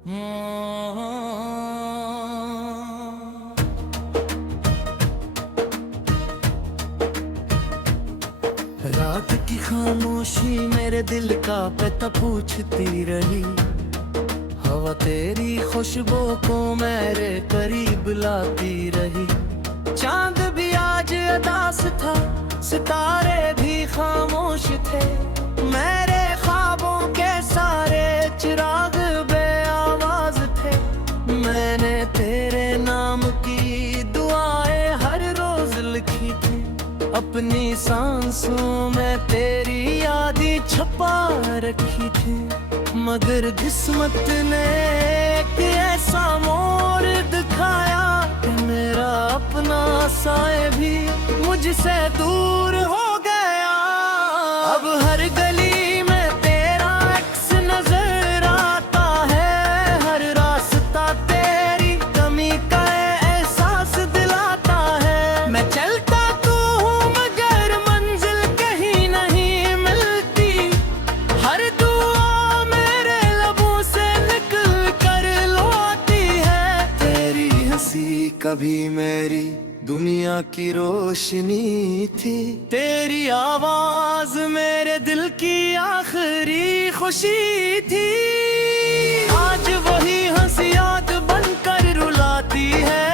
रात की खामोशी मेरे दिल का पता पूछती रही। हवा तेरी खुशबू को मेरे करीब लाती रही। चांद भी आज उदास था, सितारे भी खामोश थे। मेरे ख्वाबों के सारे चिराग बेआवाज थे। मैंने तेरे नाम की दुआएं हर रोज लिखी थी। अपनी सांसों में तेरी यादें छुपा रखी थी। मगर किस्मत ने एक ऐसा मोड़ दिखाया कि मेरा अपना साए भी मुझसे दूर हो गया। अब हर गली में तेरा अक्स नजर आता है। हर रास्ता तेरी कमी का एहसास दिलाता है। मैं चलता तो हूँ मगर मंजिल कहीं नहीं मिलती। हर दुआ मेरे लबों से निकल कर लौटती है। तेरी हंसी कभी मेरी दुनिया की रोशनी थी। तेरी आवाज मेरे दिल की आखिरी खुशी थी। आज वही हंसी याद बनकर रुलाती है।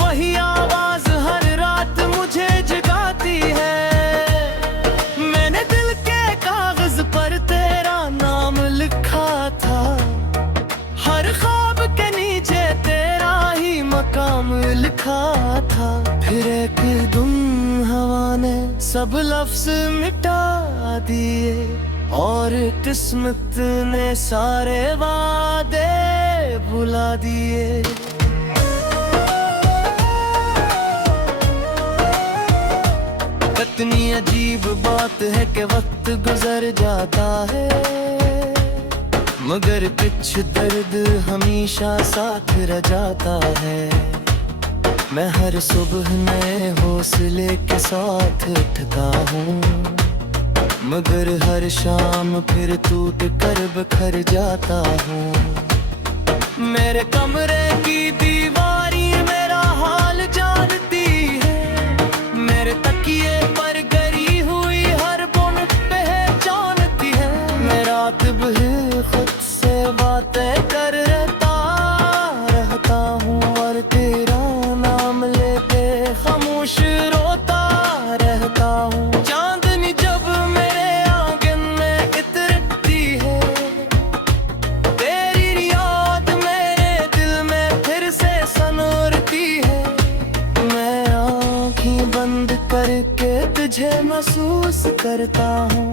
वही आवाज हर रात मुझे जगाती है। मैंने दिल के कागज पर तेरा नाम लिखा था। हर ख्वाब के नीचे तेरा ही मकाम लिखा था। फिर एक दुम हवा ने सब लफ्ज मिटा दिए और किस्मत ने सारे वादे भुला दिए। कितनी अजीब बात है कि वक्त गुजर जाता है मगर कुछ दर्द हमेशा साथ रह जाता है। मैं हर सुबह नए हौसले के साथ उठता हूँ मगर हर शाम फिर टूट कर बिखर जाता हूँ। मेरे कमरे की दीवारी मेरा हाल जानती है। मेरे तकिए पर गिरी हुई हर बुन पहचानती है। मैं रात भर खुद से बातें कर रहता हूँ और तेरा नाम लेके खामोश रोता रहता हूँ। चांदनी जब मेरे आंगन में इतरती है तेरी याद मेरे दिल में फिर से सनोरती है। मैं आँखें बंद करके तुझे महसूस करता हूँ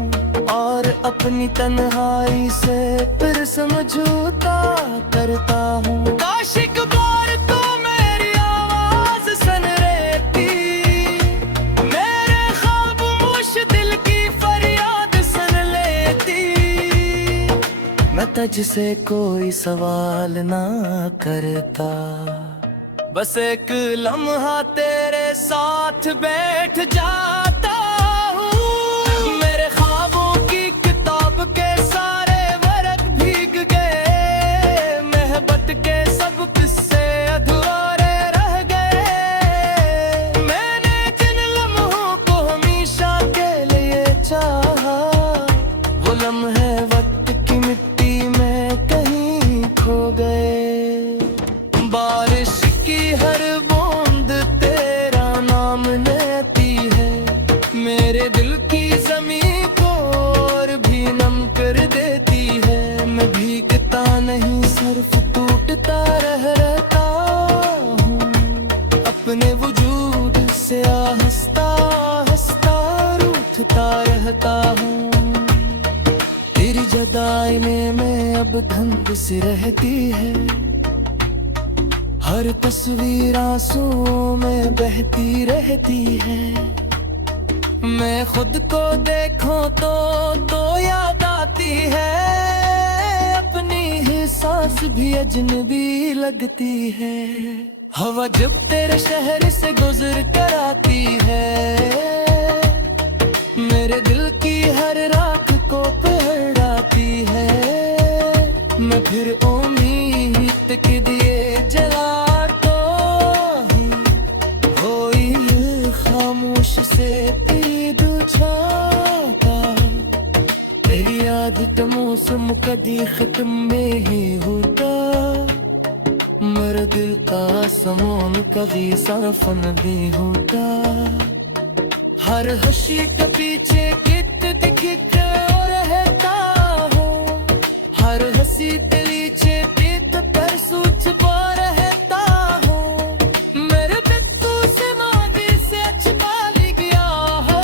और अपनी तन्हाई से फिर समझौता करता हूँ। काश एक बार तो मेरी आवाज सुन लेती। मेरे खामोश दिल की फरियाद सुन लेती। मैं तुझसे कोई सवाल ना करता। बस एक लम्हा तेरे साथ बैठ जाता हूँ। मेरे ख्वाबों की किताब के सारे वर्क भीग गए। मोहब्बत के सब किस्से अधूरे रह गए। मैंने जिन लम्हों को हमेशा के लिए चाहा वो लम्हे वक्त की मिट्टी में कहीं खो गए। बारिश की हर बूंद तेरा नाम लेती है। मेरे दिल की ज़मीं को और भी नम कर देती है। मैं भीगता नहीं सिर्फ टूटता रहता हूँ। अपने वजूद से हंसता हंसता रूठता रहता हूँ। तेरी जुदाई में मैं अब धंध सी रहती है। हर तस्वीर आंसुओं में बहती रहती है। मैं खुद को देखूं तो याद आती है। अपनी ही सांस भी अजनबी लगती है। हवा जब तेरे शहर से गुजर कर आती है मेरे दिल की हर राख को पहराती है। मैं फिर उम्मीद के दिए जलाता हूँ। कोई खामोश से ईद छाता, तेरी आदत मौसम कदी खत्म नहीं होता। मेरे दिल का समून कभी सरफ नहीं होता। हर हंसी के पीछे कित दिखित रहता हो, हर हंसी के पीछे कित पर सूच पा रहता हो। मेरे बिट्टू से मादी से छिपा ली गया हो,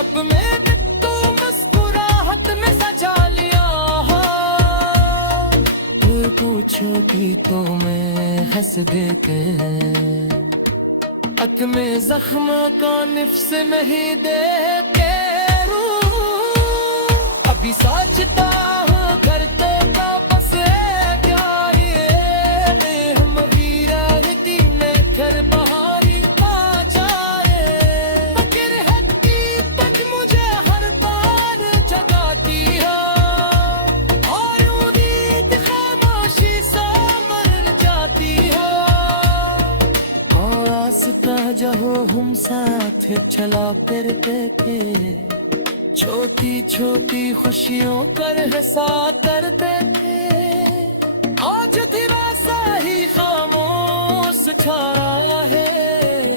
अब मैं बिट्टू मुस्कुराहट में सजा लिया हो। कोई पूछो कि तो मैं हंस देते हैं, हक में जख्म का निफ्स नहीं देते रूह। अभी सोचता हूँ करते का बस है क्या ये, हम भी रहती में फिर बहारी पा जाए। फकिर है कि तक मुझे हर बार जगाती है, और उम्मीद खामोशी सा मर जाती है। और रास्ता जहो हम साथ चला करते थे, छोटी छोटी खुशियों पर हंसा करते थे। आज दिलासा ही खामोश छा रहा है,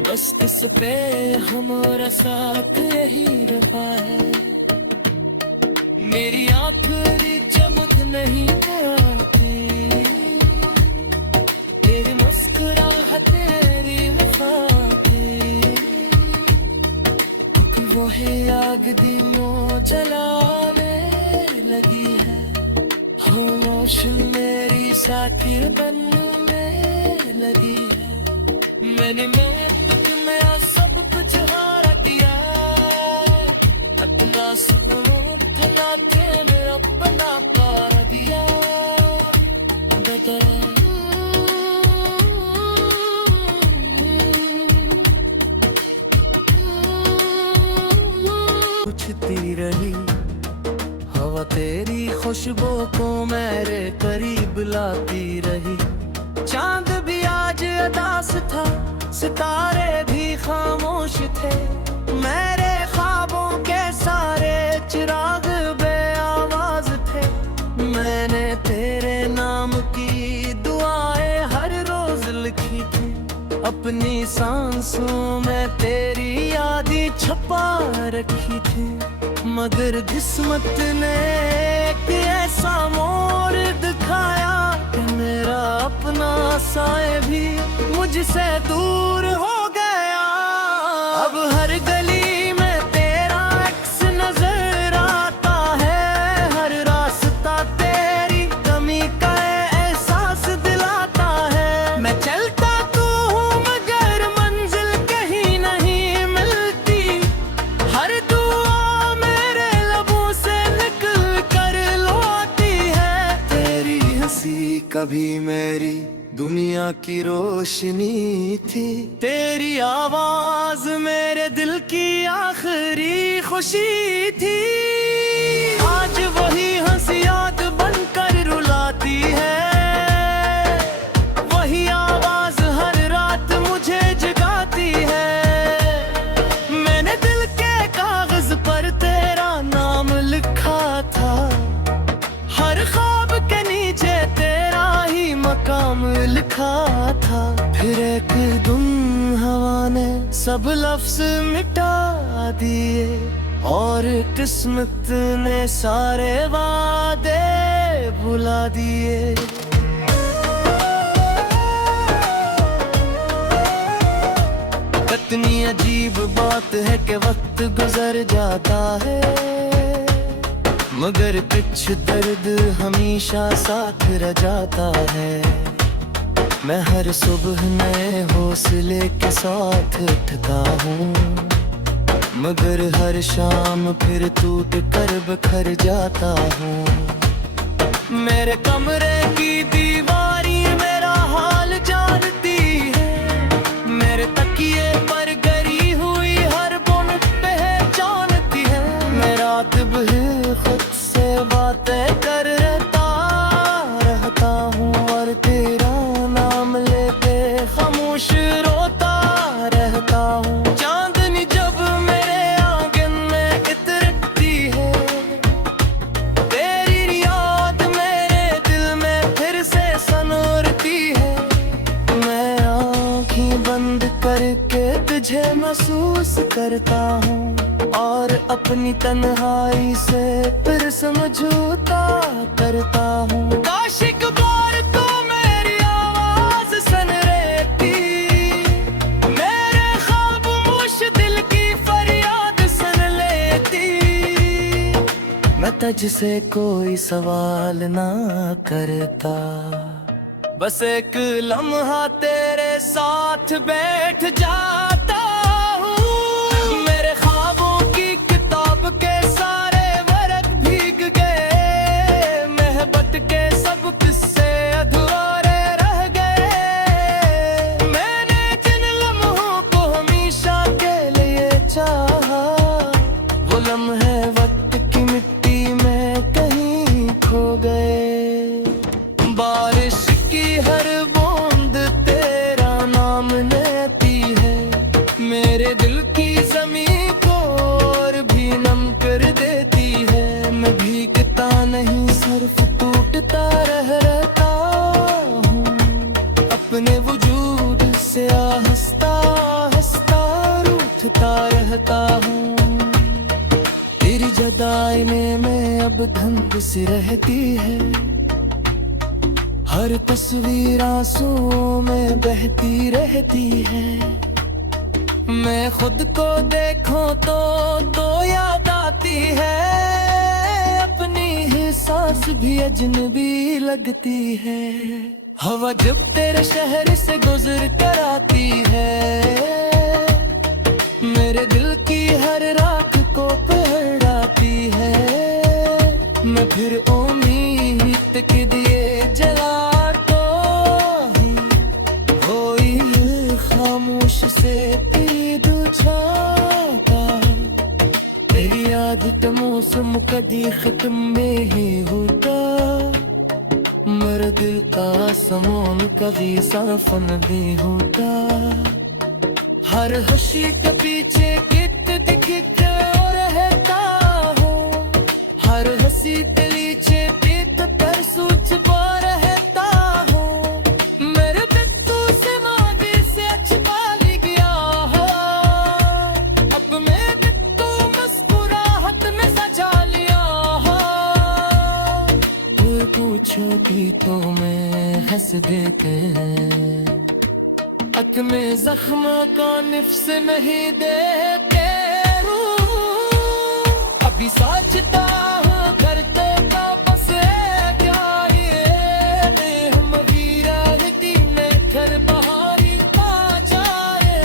बस इस पे हमारा साथ यही रहा है। मेरी आखिरी चमक नहीं आती, तेरी मुस्कुराहट तेरी वफा की। वो है आग दिनों जलाने लगी है, खामोश मेरी साथी बनने लगी है। मैंने मोहब्बत में सब कुछ हार दिया, अपना अपना तेरे अपना पार दिया। बता पूछती रही हवा तेरी खुशबू को मेरे करीब लाती रही। चांद भी आज उदास था, सितारे भी खामोश थे। मेरे ख्वाबों के सारे चिराग बेआवाज थे। मैंने तेरे नाम की दुआएं हर रोज लिखी थी, अपनी सांसों में तेरी यादें छुपा रखी थी। मगर किस्मत ने एक ऐसा मोड़ दिखाया कि मेरा अपना साए भी मुझसे दूर हो गया। अब हर गली में तेरा अक्स नजर आता है, हर रास्ता तेरी कमी का एहसास दिलाता है। मैं चलता तो हूँ मगर मंजिल कहीं नहीं मिलती, हर दुआ मेरे लबों से निकल कर लौटती है। तेरी हंसी कभी मेरी दुनिया की रोशनी थी, तेरी आवाज मेरे दिल की आखिरी खुशी थी। आज वही हंसी याद बनकर रुलाती है, वही आवाज हर रात मुझे जगाती है। मैंने दिल के कागज पर तेरा नाम लिखा था, हर ख्वाब के नीचे तेरा ही मकाम लिखा था। फिर एक दिन हवा ने सब लफ्ज मिटा दिए, और किस्मत ने सारे वादे भुला दिए। कितनी अजीब बात है कि वक्त गुजर जाता है, मगर कुछ दर्द हमेशा साथ रह जाता है। मैं हर सुबह नए हौसले के साथ उठता हूँ, मगर हर शाम फिर टूट कर बिखर जाता हूँ। मेरे कमरे की दीवारी मेरा हाल जानती है, मेरे तकिए पर गरी हुई हर बुन पहचानती है। मैं रात भर खुद से बातें कर महसूस करता हूँ और अपनी तन्हाई से फिर समझौता करता हूँ। काश एक बार तो मेरी आवाज सुन लेती, मेरे ख्वाब मुश दिल की फरियाद सुन लेती। मैं तुझसे कोई सवाल ना करता, बस एक लम्हा तेरे साथ बैठ जाता हूँ। मेरे ख्वाबों की किताब के सारे वर्क भीग गए, मोहब्बत के सब किस्से अधूरे रह गए। मैंने जिन लम्हों को हमेशा के लिए चाहा, वो लम्हे वक्त की मिट्टी में कहीं खो गए। बारिश की हर बूंद तेरा नाम लेती है, मेरे दिल की जमीन को और भी नम कर देती है। मैं भीगता नहीं सिर्फ टूटता रहता हूँ, अपने वजूद से आहिस्ता आहिस्ता रूठता रहता हूँ। तेरी जुदाई में मैं अब धंध सी रहती है, हर तस्वीर आंसुओं में बहती रहती है। मैं खुद को देखूं तो याद आती है, अपनी ही सांस भी अजनबी लगती है। हवा जब तेरे शहर से गुजर कर आती है, मेरे दिल की हर राख को पहराती है। मैं फिर उम्मीद के दिए जला से छाता, तेरी आदत मौसम कदी खत्म में ही होता। मेरे दिल का समून कभी साफ नहीं होता। हर खुशी के पीछे कित दिखत और रहता हो, हर हंसी के नीचे पीत पर सूच पा रहता हो। मेरे दिल से मादी से अच्छा पूछोगी तो मैं हंस देते, अक में जख्म का निफ्स नहीं देते। अभी सोचता हूँ करते का बस है क्या ये, हम भी रहती में घर बहारी पा जाए।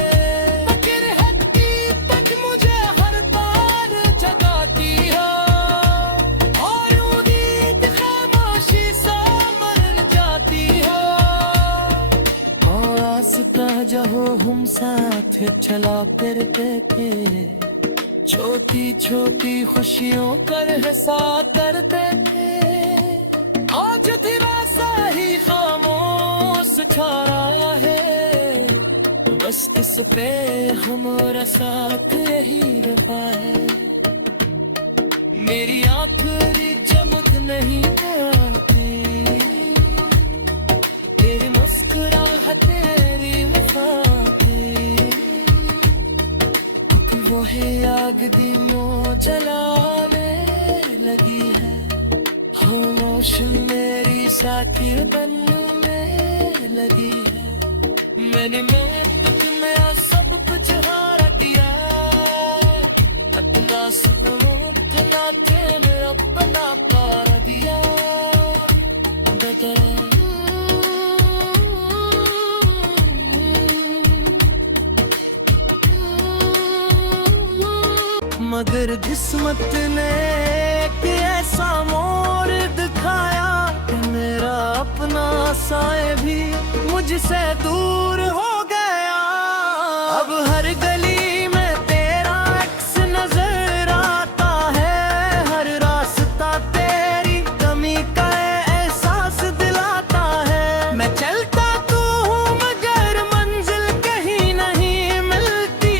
फकिर हट्टी तक मुझे हर बार जगाती है, और उम्मीद खामोशी सा मर जाती है। और आस्था जहो हम साथ चला फिरते थे, छोटी छोटी खुशियों पर हंसा करते थे। आज दिलासा ही खामोश छाया है, बस इस पे हमारा साथ यही रहा है। मेरी आखिरी चमक नहीं आती, तेरी मुस्कुराहट तेरी वफा वो है आग दिनों जलाने लगी है। खामोश मेरी साथी बनने लगी है। मैंने मोहब्बत में सब कुछ हार दिया, अपना सब अपना तेरे अपना पार दिया। मगर किस्मत ने एक ऐसा मोड़ दिखाया कि मेरा अपना साए भी मुझसे दूर हो गया। अब हर गली में तेरा अक्स नजर आता है, हर रास्ता तेरी कमी का एहसास दिलाता है। मैं चलता तो हूँ मगर मंजिल कहीं नहीं मिलती,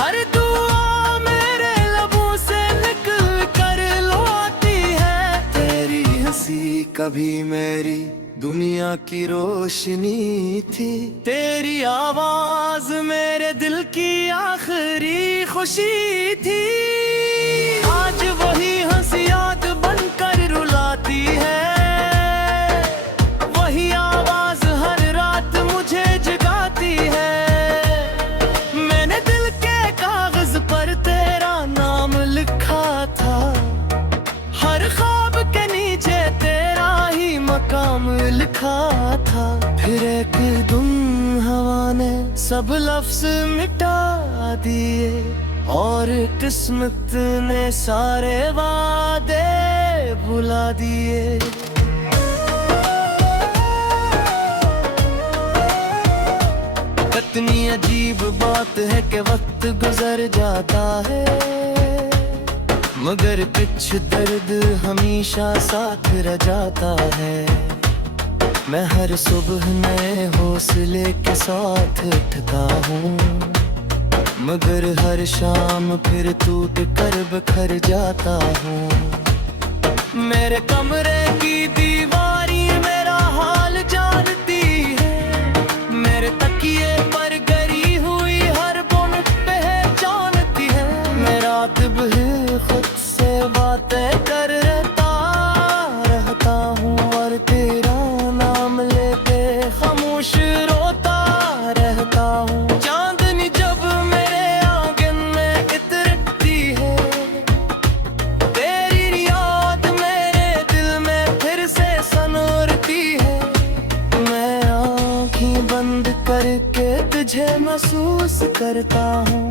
हर दुआ मेरे लबों से निकल कर लौटी है। तेरी सी कभी मेरी दुनिया की रोशनी थी। तेरी आवाज मेरे दिल की आखिरी खुशी थी। आज वही हंसी याद बनकर रुलाती है, वही आवाज हर रात मुझे जगाती है। मैंने दिल के कागज पर तेरा नाम लिखा था, हर ख्वाब के नीचे तेरा ही मकाम लिखा था। फिर एक दिन हवा ने सब लफ्ज मिटा दिए और किस्मत ने सारे वादे भुला दिए। कितनी अजीब बात है कि वक्त गुजर जाता है, मगर कुछ दर्द हमेशा साथ रह जाता है। मैं हर सुबह नए हौसले के साथ उठता हूँ, मगर हर शाम फिर टूट कर बिखर जाता हूँ। मेरे कमरे की दीवारी मेरा हाल जानती है, मेरे तकिए पर गिरी हुई हर बुन पहचानती है। मैं रात भर खुद से बातें कर रहता हूँ और तेरा नाम लेके खामोश रोता रहता हूँ। चांदनी जब मेरे आंगन में इतरती है, तेरी याद मेरे दिल में फिर से सनोरती है। मैं आँखें बंद करके तुझे महसूस करता हूँ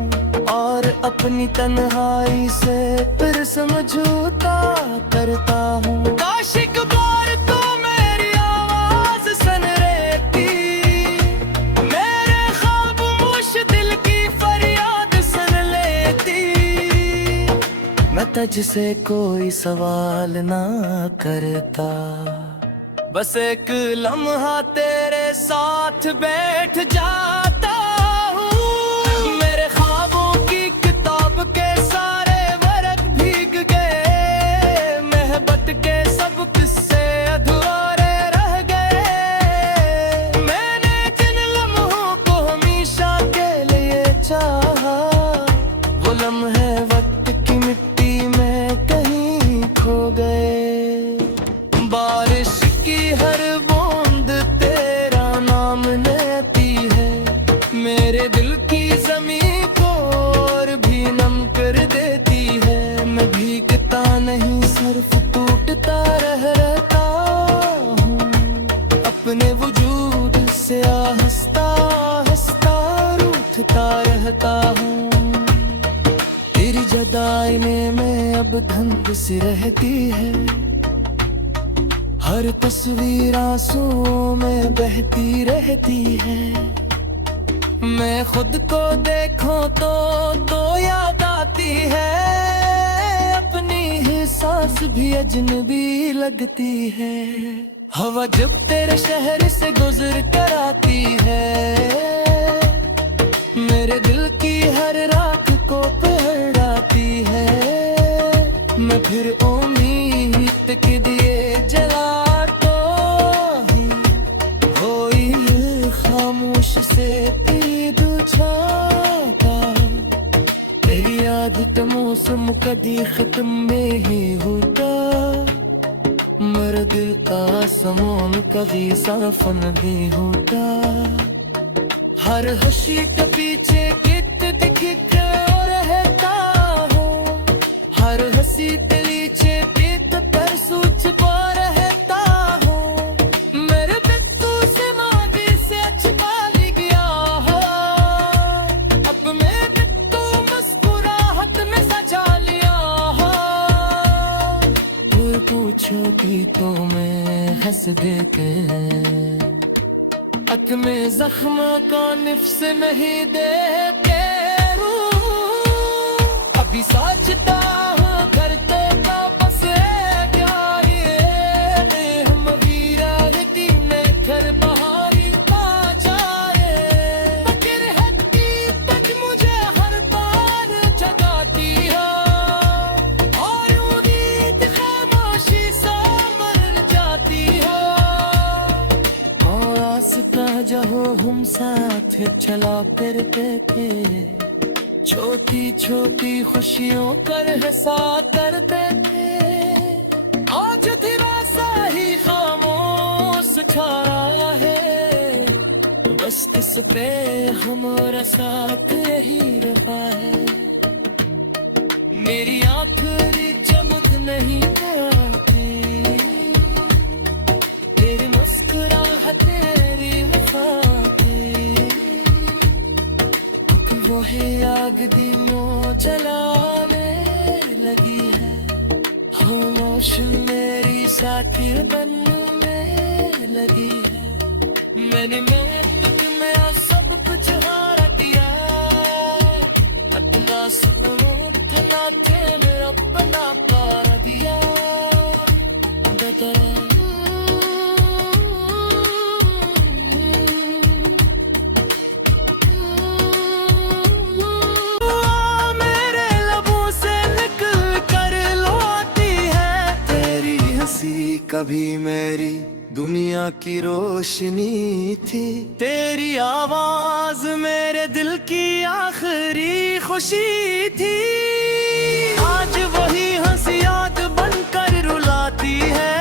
और अपनी तन्हाई से फिर समझौता करता हूँ। काश एक बार तो मेरी आवाज सुन लेती, मेरे खामोश दिल की फरियाद सुन लेती। मैं तुझसे कोई सवाल ना करता, बस एक लम्हा तेरे साथ बैठ जाता हूँ। मेरे ख्वाबों की किताब के सारे वर्क भीग गए, मोहब्बत के सब किस्से अधूरे रह गए। मैंने जिन लम्हों को हमेशा के लिए चाहा, वो लम्हे वक्त की मिट्टी में कहीं खो गए। बारिश की हर बूंद तेरा नाम लेती है, मेरे दिल की जमीन को और भी नम कर देती है। मैं भीगता नहीं सिर्फ टूटता रहता हूँ, अपने वजूद से हंसता हंसता रूठता रहता हूँ। तेरी जुदाई में अब धंध सी रहती है, हर तस्वीर आंसुओं में बहती रहती है। मैं खुद को देखूं तो याद आती है, अपनी ही सांस भी अजनबी लगती है। हवा जब तेरे शहर से गुजर कर आती है, मेरे दिल की हर राख को पहराती है। मैं फिर उम्मीद के दिए जलातो ही, कोई खामोश से तेरी दुछाता। तेरी याद मौसम कभी खत्म नहीं होता, मेरे दिल का समून कभी साफ नहीं होता। हर खुशी के पीछे कित दिखित रहता हूँ, हर हंसी के नीचे पीत पर सूच पा रहता हूँ। मेरे बिट्टू से मादी से छिपा गया हो, अब मैं बिट्टू मुस्कुराहट में सजा लिया हो। कोई पूछो कि तो मैं हंस देते, अक में जख्म को निफ्स नहीं देते। अभी सोचता हूँ करते का बस है क्या ये, हम वीरा रहती में घर बहारी पा जाए। फकिर हट्टी तक मुझे हर बार जगाती हो, और उम्मीद खामोशी सा मर आजा हो हम साथ चला करते थे, छोटी छोटी खुशियों पर हंसा करते थे। आज तेरा सा ही खामोश छाया है, बस इस पे हमारा साथ यही रहा है। मेरी आखिरी चमक नहीं आती, तेरी मुस्कुराहट तेरी वफा की, वही आग दिनों जलाने लगी है। खामोश मेरी साथी बनने लगी है। मैंने मोहब्बत में सब कुछ हार दिया, अपना उतना थे मेरा अपना पार दिया। मेरे लबों से निकल कर लौटी है तेरी हंसी, कभी मेरी दुनिया की रोशनी थी। तेरी आवाज मेरे दिल की आखिरी खुशी थी। आज वही हंसी याद बनकर रुलाती है,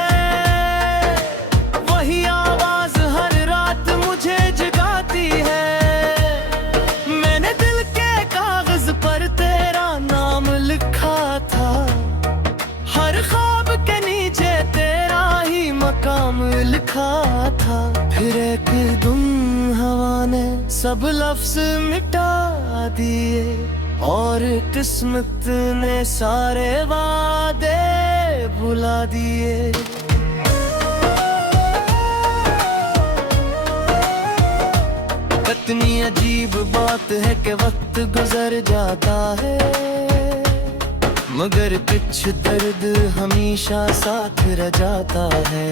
वही आवाज हर रात मुझे जगाती है। मैंने दिल के कागज पर तेरा नाम लिखा था, हर ख्वाब के नीचे तेरा ही मकाम लिखा था। फिर एक दुम हवा ने सब लफ्ज मिटा दिए, और किस्मत ने सारे वादे भुला दिए। कितनी अजीब बात है कि वक्त गुजर जाता है, मगर कुछ दर्द हमेशा साथ रह जाता है।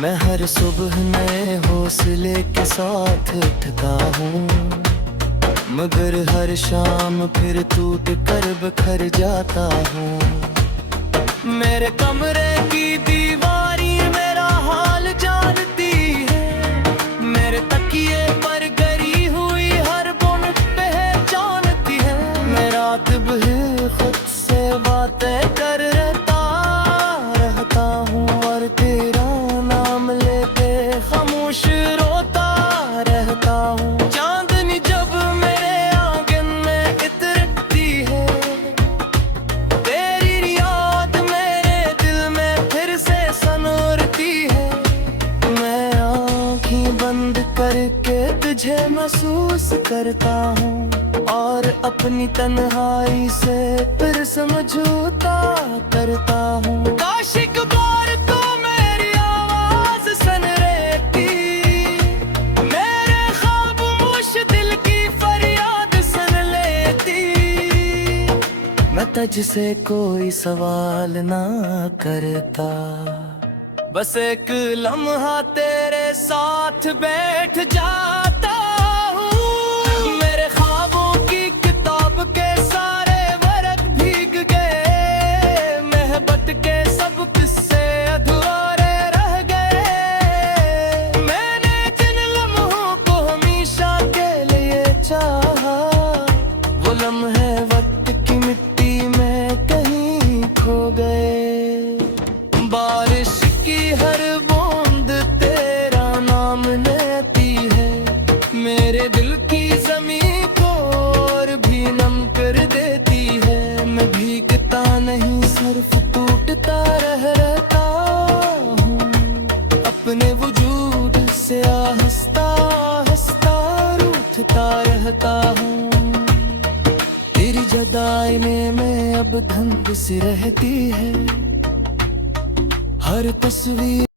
मैं हर सुबह नए हौसले के साथ उठता हूँ, मगर हर शाम फिर टूट कर बिखर जाता हूँ। मेरे कमरे की दीवारी मेरा हाल जानती है, मेरे तकिए पर गरी हुई हर बुन पहचानती है। मैं रात भर खुद से बातें कर रहता हूँ, और तेरा नाम लेके खामोश रोता रहता हूँ। चांदनी जब मेरे आंगन में इतरती है, तेरी याद मेरे दिल में फिर से सनोरती है। मैं आँखें बंद करके तुझे महसूस करता हूँ, और अपनी तन्हाई से फिर समझौता करता हूँ। काश एक बार तो मेरी आवाज सुन लेती, मेरे खामोश दिल की फरियाद सुन लेती। मैं तुझसे कोई सवाल ना करता, बस एक लम्हा तेरे साथ बैठ जाता हूँ। मेरे ख्वाबों की किताब के सारे वर्क भीग गए, मोहब्बत के सब किस्से अधूरे रह गए। मैंने जिन लम्हों को हमेशा के लिए चाहा, वो लम्हे वक्त की मिट्टी में कहीं खो गए। बारिश की हर बूंद तेरा नाम लेती है, मेरे दिल की जमीन को और भी नम कर देती है। मैं भीगता नहीं सिर्फ टूटता रहता हूँ, अपने वजूद से आहिस्ता आहिस्ता रूठता रहता हूँ। तेरी जुदाई में मैं अब धंध सी रहती है, हर तस्वीर